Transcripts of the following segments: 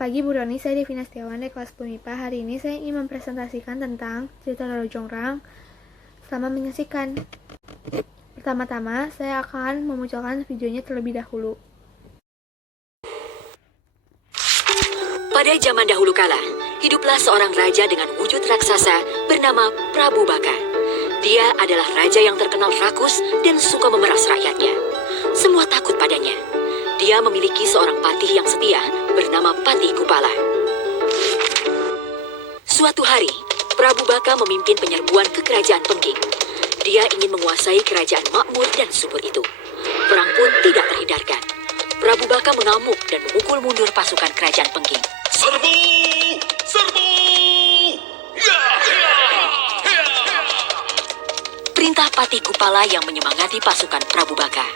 Pagi Bu Roni, saya Devina Setiawan dari kelas 10 MIPA. Hari ini saya ingin mempresentasikan tentang cerita Roro Jonggrang. Selamat menyaksikan. Pertama-tama, saya akan memunculkan videonya terlebih dahulu. Pada zaman dahulu kala, hiduplah seorang raja dengan wujud raksasa bernama Prabu Baka. Dia adalah raja yang terkenal rakus dan suka memeras rakyatnya. Semua takut padanya. Dia memiliki seorang patih yang setia bernama Patih Kupala. Suatu hari, Prabu Baka memimpin penyerbuan ke kerajaan Pengging. Dia ingin menguasai kerajaan makmur dan subur itu. Perang pun tidak terhindarkan. Prabu Baka mengamuk dan memukul mundur pasukan kerajaan Pengging. Serbu! Serbu! Ya! Perintah Patih Kupala yang menyemangati pasukan Prabu Baka.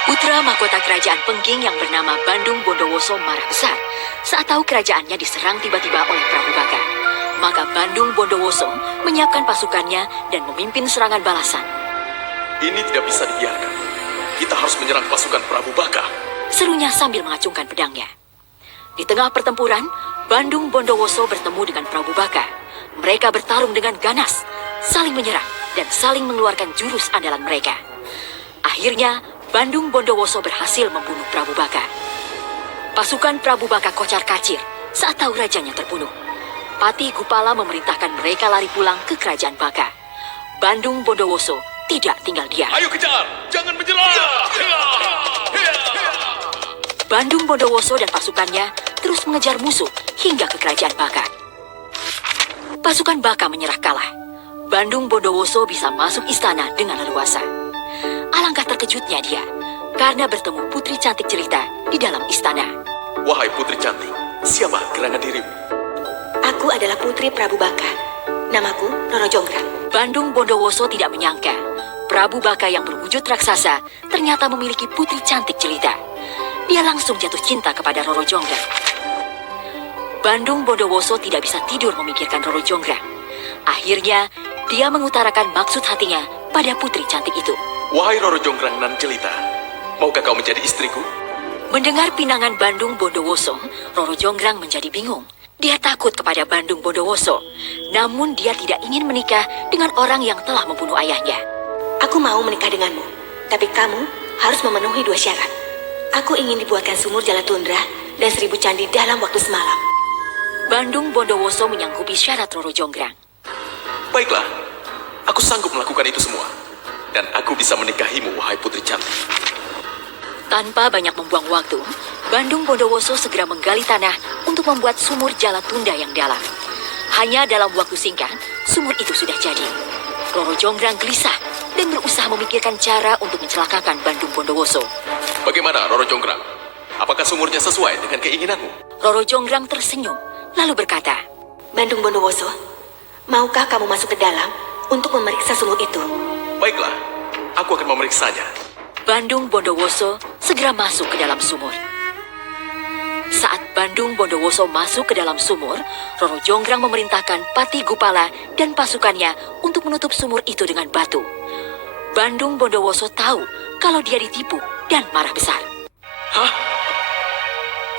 Putra mahkota kerajaan Pengging yang bernama Bandung Bondowoso marah besar saat tahu kerajaannya diserang tiba-tiba oleh Prabu Baka. Maka Bandung Bondowoso menyiapkan pasukannya dan memimpin serangan balasan. Ini tidak bisa dibiarkan. Kita harus menyerang pasukan Prabu Baka. Serunya sambil mengacungkan pedangnya. Di tengah pertempuran, Bandung Bondowoso bertemu dengan Prabu Baka. Mereka bertarung dengan ganas, saling menyerang dan saling mengeluarkan jurus andalan mereka. Akhirnya, Bandung Bondowoso berhasil membunuh Prabu Baka. Pasukan Prabu Baka kocar-kacir saat tahu rajanya terbunuh. Patih Kupala memerintahkan mereka lari pulang ke kerajaan Baka. Bandung Bondowoso tidak tinggal diam. Ayo kejar! Jangan menyerah! Bandung Bondowoso dan pasukannya terus mengejar musuh hingga ke kerajaan Baka. Pasukan Baka menyerah kalah. Bandung Bondowoso bisa masuk istana dengan leluasa. Alangkah terkejutnya dia karena bertemu putri cantik jelita di dalam istana. Wahai putri cantik, siapa gerangan dirimu? Aku adalah putri Prabu Baka. Namaku Roro Jonggrang. Bandung Bondowoso tidak menyangka Prabu Baka yang berwujud raksasa ternyata memiliki putri cantik jelita. Dia langsung jatuh cinta kepada Roro Jonggrang. Bandung Bondowoso tidak bisa tidur memikirkan Roro Jonggrang. Akhirnya, dia mengutarakan maksud hatinya pada putri cantik itu. Wahai Roro Jonggrang nan jelita, maukah kau menjadi istriku? Mendengar pinangan Bandung Bondowoso, Roro Jonggrang menjadi bingung. Dia takut kepada Bandung Bondowoso, namun dia tidak ingin menikah dengan orang yang telah membunuh ayahnya. Aku mau menikah denganmu, tapi kamu harus memenuhi 2 syarat. Aku ingin dibuatkan sumur jala tundra dan 1000 candi dalam waktu semalam. Bandung Bondowoso menyanggupi syarat Roro Jonggrang. Baiklah, aku sanggup melakukan itu semua. Dan aku bisa menikahimu, wahai putri cantik. Tanpa banyak membuang waktu, Bandung Bondowoso segera menggali tanah untuk membuat sumur jala tunda yang dalam. Hanya dalam waktu singkat, sumur itu sudah jadi. Roro Jonggrang gelisah dan berusaha memikirkan cara untuk mencelakakan Bandung Bondowoso. Bagaimana, Roro Jonggrang? Apakah sumurnya sesuai dengan keinginanmu? Roro Jonggrang tersenyum, lalu berkata, Bandung Bondowoso, maukah kamu masuk ke dalam untuk memeriksa sumur itu? Baiklah, aku akan memeriksanya. Bandung Bondowoso segera masuk ke dalam sumur. Saat Bandung Bondowoso masuk ke dalam sumur, Roro Jonggrang memerintahkan Patih Kupala dan pasukannya untuk menutup sumur itu dengan batu. Bandung Bondowoso tahu kalau dia ditipu dan marah besar. Hah?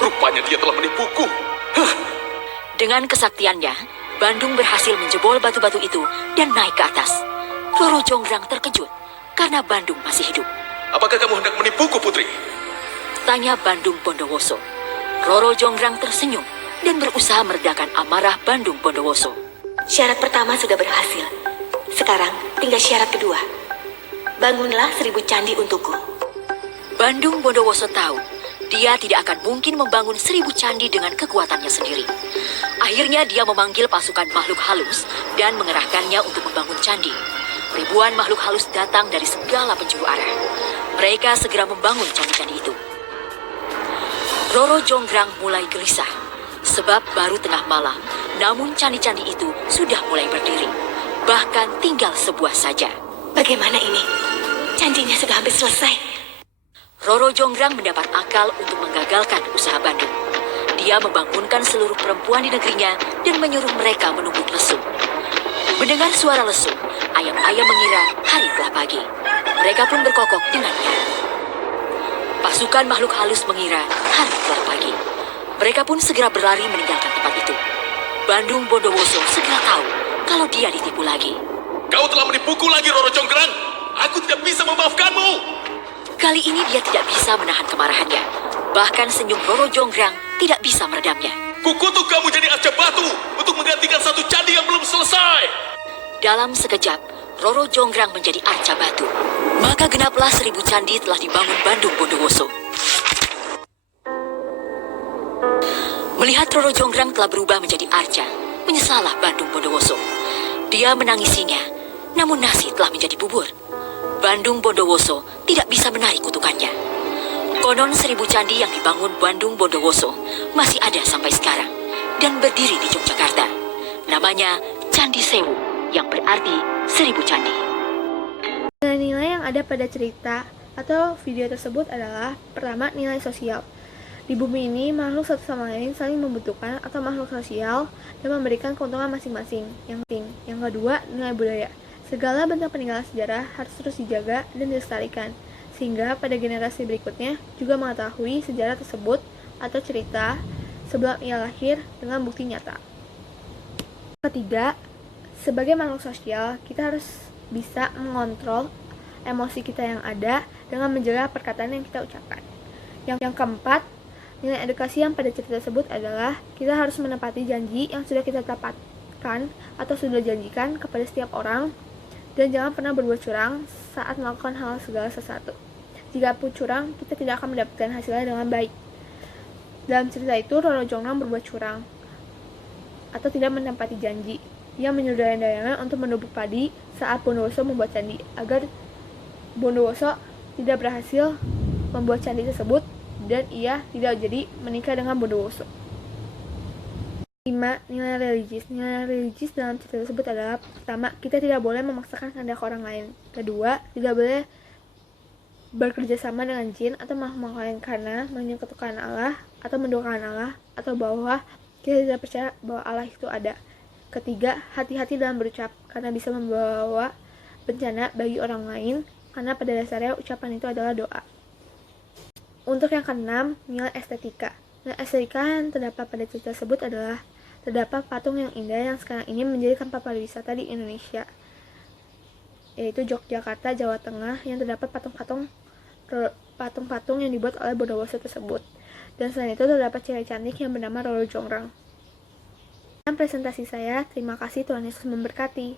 Rupanya dia telah menipuku. Dengan kesaktiannya, Bandung berhasil menjebol batu-batu itu dan naik ke atas. Roro Jonggrang terkejut karena Bandung masih hidup. Apakah kamu hendak menipuku, putri? Tanya Bandung Bondowoso. Roro Jonggrang tersenyum dan berusaha meredakan amarah Bandung Bondowoso. Syarat pertama sudah berhasil. Sekarang tinggal syarat kedua. Bangunlah 1000 candi untukku. Bandung Bondowoso tahu dia tidak akan mungkin membangun 1000 candi dengan kekuatannya sendiri. Akhirnya dia memanggil pasukan makhluk halus dan mengerahkannya untuk membangun candi. Ribuan makhluk halus datang dari segala penjuru arah. Mereka segera membangun candi-candi itu. Roro Jonggrang mulai gelisah, sebab baru tengah malam, namun candi-candi itu sudah mulai berdiri. Bahkan tinggal sebuah saja. Bagaimana ini? Candinya sudah hampir selesai. Roro Jonggrang mendapat akal untuk menggagalkan usaha Bandung. Dia membangunkan seluruh perempuan di negerinya dan menyuruh mereka menunggu lesu. Mendengar suara lesu, ayam-ayam mengira hari telah pagi. Mereka pun berkokok dengannya. Pasukan makhluk halus mengira hari telah pagi. Mereka pun segera berlari meninggalkan tempat itu. Bandung Bondowoso segera tahu kalau dia ditipu lagi. Kau telah menipuku lagi, Roro Jonggrang. Aku tidak bisa memaafkanmu. Kali ini dia tidak bisa menahan kemarahannya. Bahkan senyum Roro Jonggrang tidak bisa meredamnya. Kukutuk kamu jadi arca batu untuk menggantikan satu candi yang belum selesai. Dalam sekejap, Roro Jonggrang menjadi arca batu. Maka genaplah 1000 candi telah dibangun Bandung Bondowoso. Melihat Roro Jonggrang telah berubah menjadi arca, menyesallah Bandung Bondowoso. Dia menangisinya, namun nasi telah menjadi bubur. Bandung Bondowoso tidak bisa menarik kutukannya. Konon 1000 candi yang dibangun Bandung Bondowoso masih ada sampai sekarang dan berdiri di Yogyakarta. Namanya Candi Sewu, yang berarti 1000 candi. Nilai-nilai yang ada pada cerita atau video tersebut adalah: pertama, nilai sosial. Di bumi ini, makhluk satu sama lain saling membutuhkan atau makhluk sosial dan memberikan keuntungan masing-masing. Yang kedua, nilai budaya. Segala bentuk peninggalan sejarah harus terus dijaga dan dilestarikan, sehingga pada generasi berikutnya juga mengetahui sejarah tersebut atau cerita sebelum ia lahir dengan bukti nyata. Ketiga, sebagai makhluk sosial, kita harus bisa mengontrol emosi kita yang ada dengan menjaga perkataan yang kita ucapkan. Yang keempat, nilai edukasi yang pada cerita tersebut adalah kita harus menepati janji yang sudah kita dapatkan atau sudah janjikan kepada setiap orang, dan jangan pernah berbuat curang saat melakukan hal segala sesuatu. Jika pun curang, kita tidak akan mendapatkan hasilnya dengan baik. Dalam cerita itu, Roro Jonggrang berbuat curang atau tidak menepati janji. Ia menyuruh dayangan untuk menubuk padi saat Bondowoso membuat candi, agar Bondowoso tidak berhasil membuat candi tersebut dan ia tidak jadi menikah dengan Bondowoso. 5. Nilai religius. Nilai religius dalam cerita tersebut adalah: pertama, kita tidak boleh memaksakan kehendak orang lain. Kedua, tidak boleh bekerja sama dengan jin atau makhluk lain karena menyekutukan Allah atau menduakan Allah, atau bahwa kita tidak percaya bahwa Allah itu ada. Ketiga, hati-hati dalam berucap karena bisa membawa bencana bagi orang lain, karena pada dasarnya ucapan itu adalah doa. Untuk yang keenam, nilai estetika. Nilai estetika yang terdapat pada cerita tersebut adalah: terdapat patung yang indah yang sekarang ini menjadi tempat pariwisata di Indonesia, yaitu Yogyakarta, Jawa Tengah, yang terdapat patung-patung yang dibuat oleh Bondowoso tersebut. Dan selain itu terdapat cewek cantik yang bernama Roro Jonggrang. Presentasi saya, terima kasih, Tuhan Yesus memberkati.